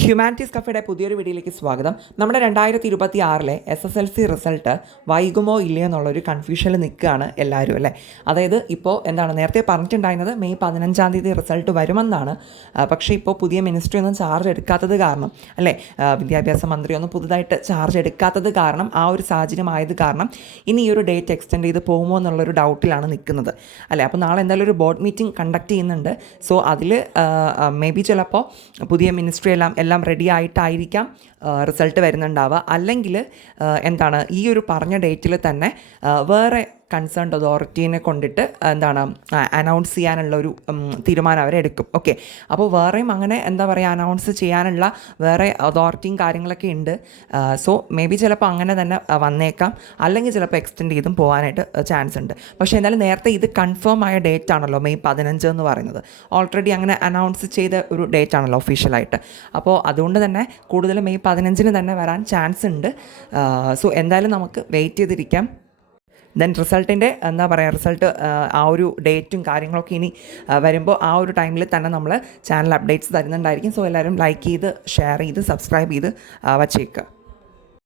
Humanities കഫേയുടെ പുതിയൊരു വീഡിയോയിലേക്ക് സ്വാഗതം. നമ്മുടെ 2026 SSLC റിസൾട്ട് വൈകുമോ ഇല്ലയോ എന്നുള്ളൊരു കൺഫ്യൂഷനിൽ നിൽക്കുകയാണ് എല്ലാവരും അല്ലേ. അതായത് ഇപ്പോൾ നേരത്തെ പറഞ്ഞിട്ടുണ്ടായിരുന്നത് മെയ് 15 റിസൾട്ട് വരുമെന്നാണ്. പക്ഷേ ഇപ്പോൾ പുതിയ മിനിസ്ട്രി ഒന്നും ചാർജ് എടുക്കാത്തത് കാരണം അല്ലേ, വിദ്യാഭ്യാസ മന്ത്രി ഒന്നും പുതുതായിട്ട് ചാർജ് എടുക്കാത്തത് കാരണം, ആ ഒരു സാഹചര്യം ആയത് കാരണം ഇനി ഈ ഒരു ഡേറ്റ് എക്സ്റ്റെൻഡ് ചെയ്ത് പോകുമോ എന്നുള്ളൊരു ഡൗട്ടിലാണ് നിൽക്കുന്നത് അല്ലേ. അപ്പോൾ നാളെ എന്തായാലും ഒരു ബോർഡ് മീറ്റിംഗ് കണ്ടക്ട് ചെയ്യുന്നുണ്ട്. സോ അതിൽ മേ ബി ചിലപ്പോൾ പുതിയ മിനിസ്ട്രി എല്ലാം റെഡി ആയിട്ടായിരിക്കാം റിസൾട്ട് വരുന്നുണ്ടാവുക. അല്ലെങ്കിൽ ഈ ഒരു പറഞ്ഞ ഡേറ്റിൽ തന്നെ വേറെ കൺസേൺഡ് അതോറിറ്റീനെ കൊണ്ടിട്ട് അനൗൺസ് ചെയ്യാനുള്ള ഒരു തീരുമാനം അവരെടുക്കും. ഓക്കെ, അപ്പോൾ വേറെയും അങ്ങനെ അനൗൺസ് ചെയ്യാനുള്ള വേറെ അതോറിറ്റിയും കാര്യങ്ങളൊക്കെ ഉണ്ട്. സോ മേ ബി ചിലപ്പോൾ അങ്ങനെ തന്നെ വന്നേക്കാം, അല്ലെങ്കിൽ ചിലപ്പോൾ എക്സ്റ്റെൻഡ് ചെയ്തും പോകാനായിട്ട് ചാൻസ് ഉണ്ട്. പക്ഷേ എന്തായാലും നേരത്തെ ഇത് കൺഫേം ആയ ഡേറ്റ് ആണല്ലോ മെയ് 15 എന്ന് പറയുന്നത്. ഓൾറെഡി അങ്ങനെ അനൗൺസ് ചെയ്ത ഒരു ഡേറ്റ് ആണല്ലോ ഒഫീഷ്യലായിട്ട്. അപ്പോൾ അതുകൊണ്ട് തന്നെ കൂടുതൽ മെയ് 15 തന്നെ വരാൻ ചാൻസ് ഉണ്ട്. സോ എന്തായാലും നമുക്ക് വെയിറ്റ് ചെയ്തിരിക്കാം. ദെൻ റിസൾട്ടിൻ്റെ റിസൾട്ട് ആ ഒരു ഡേറ്റും കാര്യങ്ങളൊക്കെ ഇനി വരുമ്പോൾ ആ ഒരു ടൈമിൽ തന്നെ നമ്മൾ ചാനൽ അപ്ഡേറ്റ്സ് തരുന്നുണ്ടായിരിക്കും. സോ എല്ലാവരും ലൈക്ക് ചെയ്ത് ഷെയർ ചെയ്ത് സബ്സ്ക്രൈബ് ചെയ്ത് വച്ചേക്കുക.